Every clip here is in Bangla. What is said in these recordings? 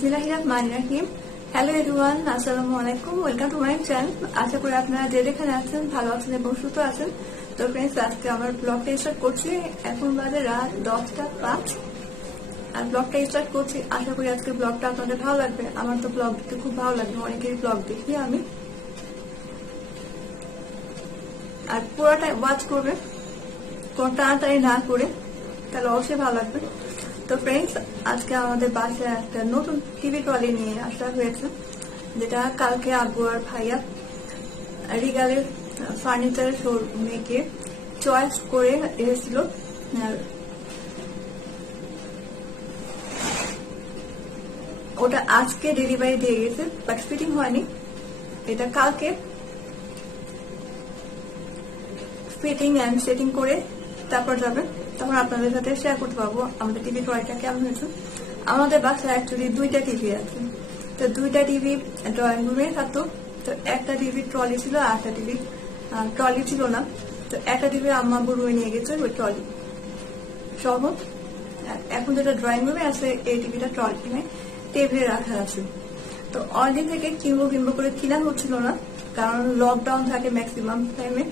বিসমিল্লাহির রহমানির রহিম। হ্যালো এভরিওয়ান, আসসালামু আলাইকুম, ওয়েলকাম টু মাই চ্যানেল। আশা করি আপনারা যে যেখানে আছেন ভালো আছেন এবং সুস্থ আছেন। তো ফ্রেন্ডস, আজকে আমার ব্লগটা স্টার্ট করছি। এখন বাজে রাত 10:05 আর ব্লগটা স্টার্ট করছি। আশা করি আজকে ব্লগটা আপনাদের ভালো লাগবে। আমার তো ব্লগ দেখতে খুব ভালো লাগবে, অনেকেরই ব্লগ দেখি আমি। আর পুরোটা ওয়াচ করবে, কোনো তাড়াতাড়ি না করে, তাহলে অবশ্যই ভালো লাগবে। তো ফ্রেন্ডস, আজকে আমাদের বাসায় একটা নতুন টিভি ট্রলি নিয়ে আসা হয়েছে, যেটা কালকে আব্বু আর ভাইয়া রিগালের ফার্নিচার শোরুমে গিয়ে চয়েস করে এসেছিল। ওটা আজকে ডেলিভারি দিয়ে গেছে, বাট ফিটিং হয়নি। এটা কালকে ফিটিং অ্যান্ড সেটিং করে তারপর যাবে, তখন আপনাদের সাথে শেয়ার করতে পারবো আমাদের টিভি ট্রলিটা কেমন হয়েছে। আমাদের বাসায় অ্যাকচুয়ালি দুইটা টিভি আছে। তো দুইটা টিভি ড্রয়িং রুমে থাকতো। তো একটা টিভি ট্রলি ছিল আর একটা টিভি ট্রলি ছিল না। তো একটা টিভি আম্মা রুমে নিয়ে গেছে ওই ট্রলি সহ। এখন যেটা ড্রয়িং রুমে আছে এই টিভিটা ট্রলি কিনে টেবিলে রাখা আছে। তো অনেকদিন থেকে কিনবো করে কিনা হচ্ছিল না, কারণ লকডাউন থাকে ম্যাক্সিমাম টাইমে,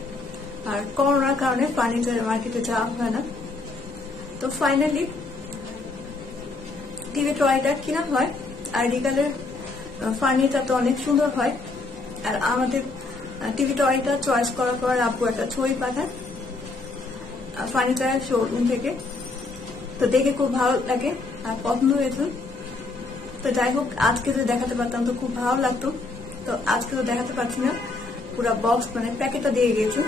আর করোনার কারণে ফার্নিচার মার্কেটে যাওয়া হয় না। তো ফাইনালি টিভি ট্রলিটা কিনা হয়। আর রিগালের ফার্নিচার তো অনেক সুন্দর হয়। আর আমাদের টিভি ট্রলিটা চয়েস করার পর আব্বু একটা ছবি পাঠায় ফার্নিচারের শোরুম থেকে। তো দেখে খুব ভালো লাগে আর পছন্দ হয়েছে। তো যাই হোক, আজকে যদি দেখাতে পারতাম তো খুব ভালো লাগতো। তো আজকে তো দেখাতে পারছি না, পুরো বক্স মানে প্যাকেটটা দিয়ে গিয়েছে।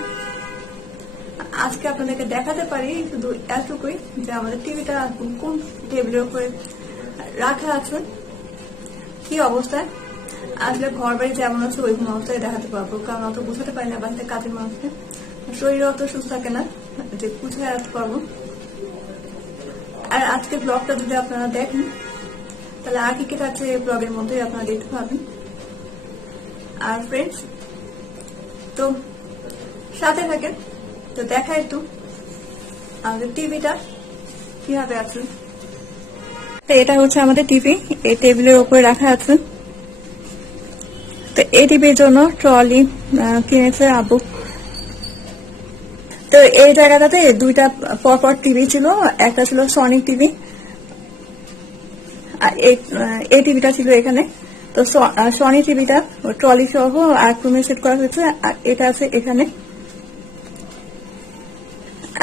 আজকে আপনাদেরকে দেখাতে পারি শুধু এতটুকুই যে আমাদের টিভিটা কোন টেবিলের উপরে রাখা আছে, কি অবস্থায়। আসলে ঘর বাড়ি যেমন আছে ওইরকম অবস্থায় দেখাতে পারবো, কারণ অত বুঝাতে পারি না বাড়িতে কাজের মানুষকে, শরীর অত সুস্থ থাকে না যে বুঝে রাখতে পারবো। আর আজকে ব্লগটা যদি আপনারা দেখেন তাহলে আর কি আছে এই ব্লগের মধ্যেই আপনারা দেখতে পাবেন। আর ফ্রেন্ডস, তো সাথে থাকেন। তো দেখা একটু আমাদের টিভিটা কিভাবে আছে। এটা হচ্ছে আমাদের টিভি, এই টেবিলের উপরে রাখা আছে। তো এই টিভির জন্য ট্রলি কিনেছে আব্বু। তো এই জায়গাটাতে দুইটা পরপর টিভি ছিল, একটা ছিল সনিক টিভি আর এই টিভিটা ছিল এখানে। তো সনি টিভিটা ট্রলি সহ আর রুমে সেট করা হয়েছে, আর এটা আছে এখানে।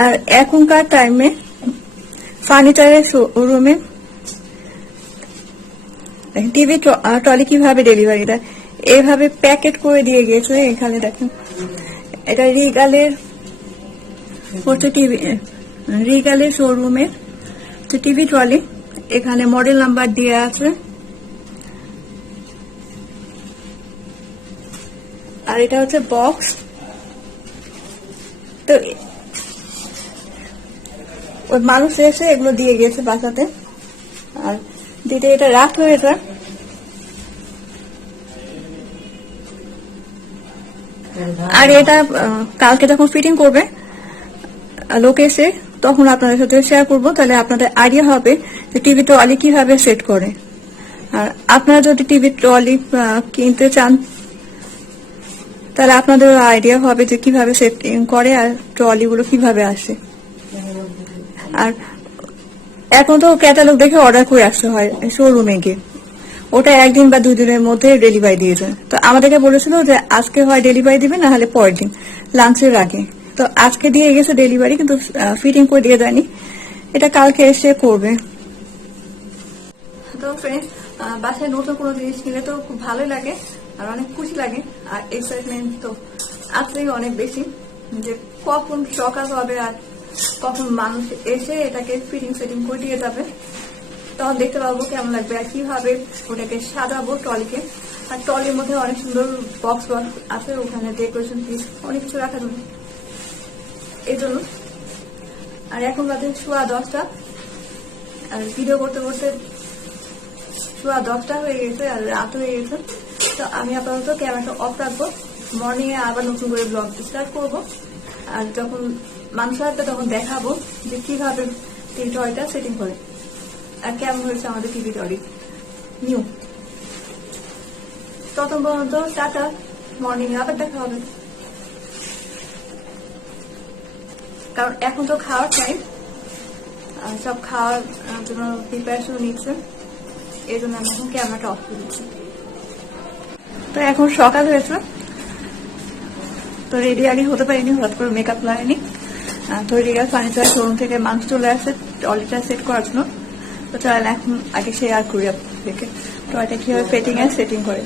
আর এখনকার টাইমে ফার্নিচারের শোরুমে টিভি ট্রলি কিভাবে ডেলিভারি দেয়, এভাবে প্যাকেট করে দিয়ে গিয়েছে। এখানে দেখেন, এটা রিগালের শোরুমের টিভি ট্রলি। এখানে মডেল নাম্বার দেওয়া আছে, আর এটা হচ্ছে বক্স। তো ওই মানুষ এসে এগুলো দিয়ে গিয়েছে বাসাতে, আর দিতে এটা রাখ হয়েছে। আর এটা কালকে যখন ফিটিং করবে লোক এসে, তখন আপনাদের সাথে শেয়ার করবো, তাহলে আপনাদের আইডিয়া হবে যে টিভি ট্রলি কিভাবে সেট করে। আর আপনারা যদি টিভি ট্রলি কিনতে চান তাহলে আপনাদের আইডিয়া হবে যে কিভাবে সেটিং করে আর ট্রলিগুলো কিভাবে আসে। আর এখন তো ক্যাটালগ দেখে অর্ডার করে আসতে হয় শোরুমে গিয়ে, ওটা একদিন বা 2 দিনের মধ্যে ডেলিভারি দিয়ে যায়। তো আমাদেরকে বলেছিল যে আজকে হয় ডেলিভারি দিবে, না হলে পরের দিন লাঞ্চের আগে। তো আজকে দিয়ে গেছে ডেলিভারি, কিন্তু ফিটিং করে দিয়ে দেয়নি, এটা কালকে এসে করবে। তো ফ্রেন্ডস, বাসায় নতুন কোনো জিনিস কিনলে তো খুব ভালোই লাগে আর অনেক খুশি লাগে, আর এক্সাইটমেন্ট তো আছেই অনেক বেশি, যে কখন সকাল হবে আর কখন মানুষ এসে এটাকে ফিটিং সেটিং করে দিয়ে যাবে, তখন দেখতে পাবো কেমন লাগবে আর কিভাবে ওটাকে সাজাবো ট্রলিকে। আর ট্রলির মধ্যে অনেক সুন্দর বক্স আছে, ওখানে ডেকোরেশন পিস অনেক কিছু রাখা যাবে এই জন্য। আর এখন বাজে 10:15, আর ভিডিও করতে করতে 10:15 হয়ে গেছে আর রাত হয়ে গেছে। তো আমি আপাতত ক্যামেরাটা অফ রাখবো, মর্নিং এ আবার নতুন করে ব্লগ স্টার্ট করবো। আর যখন মানুষ আসবে তখন দেখাবো যে কিভাবে টিভি ট্রলিটা সেটিং করে আর কেমন হয়েছে আমাদের টিভি ট্রলি। নিউ। তত পর্যন্ত টাটা, মর্নিং আবার দেখা হবে। কারণ এখন তো খাওয়ার টাইম, সব খাওয়ার জন্য প্রিপারেশন নিচ্ছে, এই জন্য আমি এখন ক্যামেরাটা অফ করে দিচ্ছি। তো এখন সকাল হয়েছে, তো রেডি আগে হতে পারিনি, হঠাৎ করে মেকআপ লাগেনি। তো রেডিয়াল ফার্নিচার শোরুম থেকে মানুষ চলে আসে টয়লেটটা সেট করার জন্য। তো চলেন এখন আগে শেয়ার করি আপনাদেরকে টয়টা কিভাবে ফিটিং এ সেটিং করে।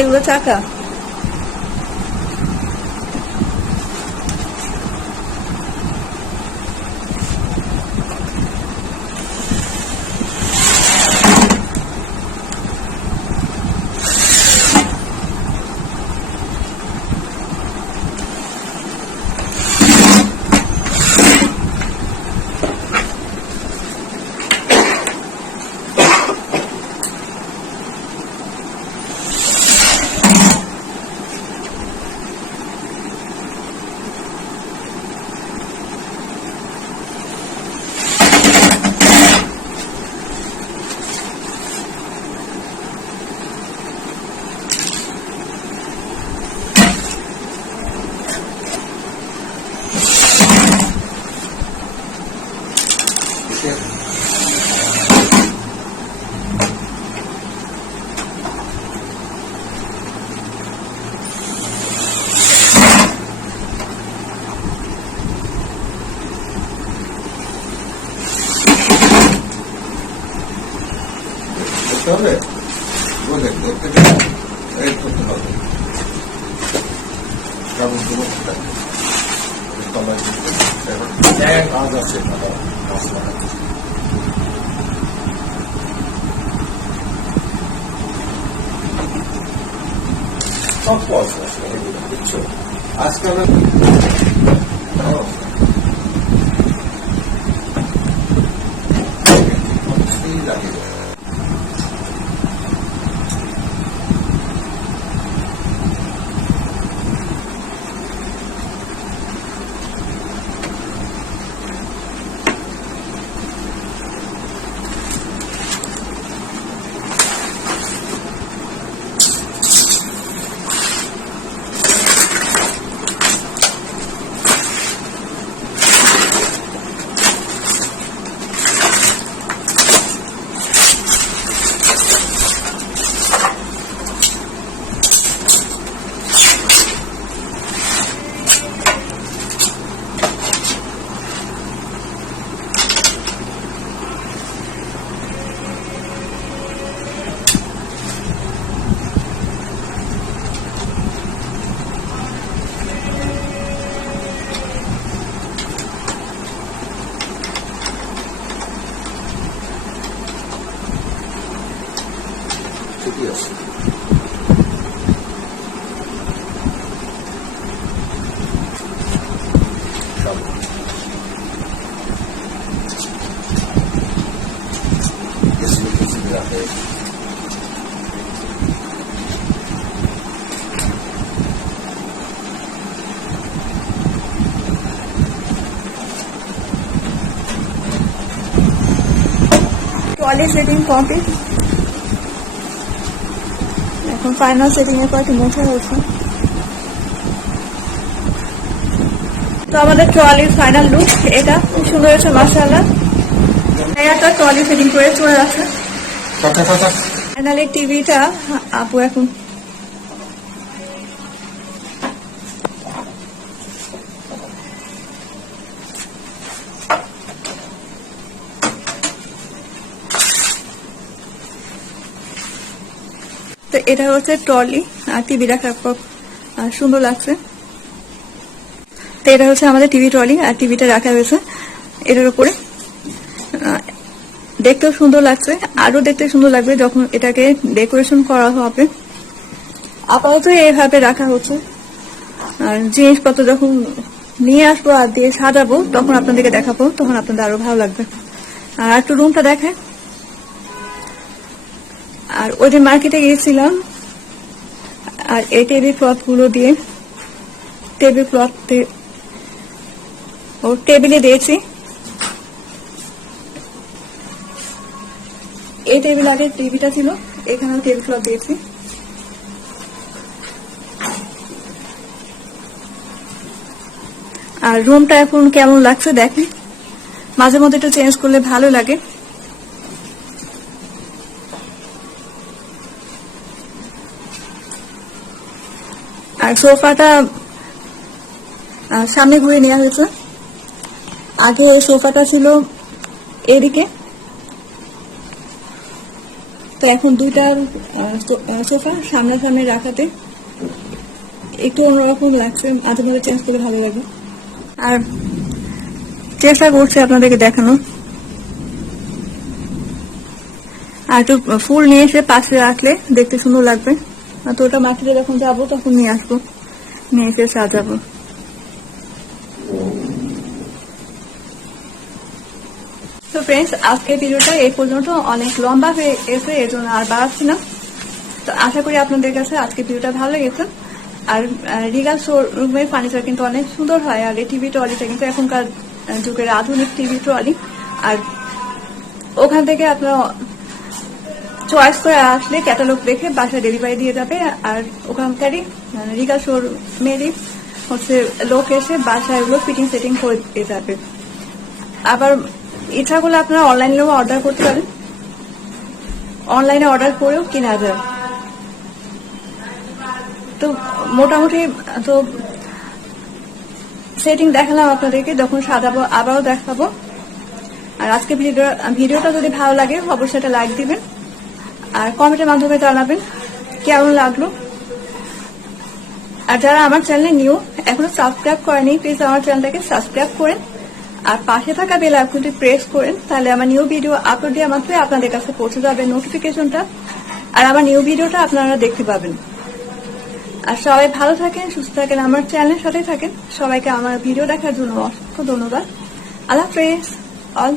এগুলো চাকা। হবে বলে করতে গেলে এই করতে হবে কাজ আছে সব পয়সা বুঝছো আজকাল লাগে ঠিকই আছে রাখে টয়লেট সেটিং কমপ্লিট। এখন ফাইনাল সেটিং এর কয়েকটি মোছা হয়েছে। তো আমাদের ট্রলির ফাইনাল লুক এটা খুব সুন্দর হয়েছে মাশাআল্লাহ। একটা ট্রলি সেটিং করে চলে যাচ্ছে। ফাইনালি টিভিটা আপু এখন তো এটা হচ্ছে ট্রলি আর টিভি রাখার পর সুন্দর লাগছে। তো এটা হচ্ছে আমাদের টিভি ট্রলি আর টিভিটা রাখা হয়েছে এটার উপরে। দেখতেও সুন্দর লাগছে, আরো দেখতে সুন্দর লাগবে যখন এটাকে ডেকোরেশন করা হবে। আপাতত এইভাবে রাখা হচ্ছে, আর জিনিসপত্র যখন নিয়ে আসবো আর দিয়ে সাজাবো তখন আপনাদেরকে দেখাবো, তখন আপনাদের আরো ভালো লাগবে। আর একটু রুমটা দেখে। আর ওই যে মার্কেটে গিয়েছিলাম আর এই টেবিল ক্লথ গুলো দিয়ে টেবিলে দিয়েছি। এই টেবিল আগে টিভিটা ছিল, এখানেও টেবিল ক্লথ দিয়েছি। আর রুমটা এখন কেমন লাগছে দেখেন, মাঝে মধ্যে একটু চেঞ্জ করলে ভালো লাগে। আর সোফাটা সামনে ঘুরে নেওয়া হয়েছে। আগে সোফাটা ছিল এদিকে, তো এখন দুইটা সোফা সামনাসামনি রাখাতে একটু অন্যরকম লাগছে, মাঝে মাঝে চেঞ্জ করলে ভালো লাগবে। আর চেষ্টা করছি আপনাদেরকে দেখানো। আর একটু ফুল নিয়ে এসে পাশে রাখলে দেখতে সুন্দর লাগবে। তো ওটা মাটিতে যখন যাবো তখন নিয়ে আসবো, নিয়ে এসে সাজাবো। তো ফ্রেন্ডস, আজকের ভিডিওটা এই পর্যন্ত, অনেক লম্বা হয়ে গেছে, এর জন্য আর বাড়াচ্ছি না। তো আশা করি আপনাদের কাছে আজকের ভিডিওটা ভালো লেগেছে। আর রিগাল শোরুমের ফার্নিচার কিন্তু অনেক সুন্দর হয়। আর এই টিভি ট্রলিটা কিন্তু এখনকার যুগের আধুনিক টিভি ট্রলি। আর ওখান থেকে আপনারা চয়েস করে আসলে ক্যাটালগ দেখে বাসায় ডেলিভারি দিয়ে যাবে। আর ওখানকারই রিগাল শোরুমেরই হচ্ছে লোক এসে বাসায় এগুলো ফিটিং সেটিং করে দিয়ে যাবে। আবার ইচ্ছা করলে আপনারা অনলাইনেও অর্ডার করতে পারেন, অনলাইনে অর্ডার করেও কেনা যায়। তো মোটামুটি তো সেটিং দেখালাম আপনাদেরকে, যখন সাজাবো আবারও দেখাবো। আর আজকে ভিডিওটা যদি ভালো লাগে অবশ্যই একটা লাইক দিবেন, আর কমেন্টের মাধ্যমে জানাবেন কেমন লাগলো। আর যারা আমার চ্যানেলে নিউ, এখনো সাবস্ক্রাইব করেনি, প্লিজ আমার চ্যানেলটাকে সাবস্ক্রাইব করেন আর পাশে থাকা বেল আইকনটি প্রেস করেন, তাহলে আমার নিউ ভিডিও আপলোড দেওয়া মাত্রই আপনাদের কাছে পৌঁছে যাবে নোটিফিকেশনটা, আর আমার নিউ ভিডিওটা আপনারা দেখতে পাবেন। আর সবাই ভালো থাকেন, সুস্থ থাকেন, আমার চ্যানেলের সাথে থাকেন। সবাইকে আমার ভিডিও দেখার জন্য অসংখ্য ধন্যবাদ। আল্লাহ হাফেজ অল।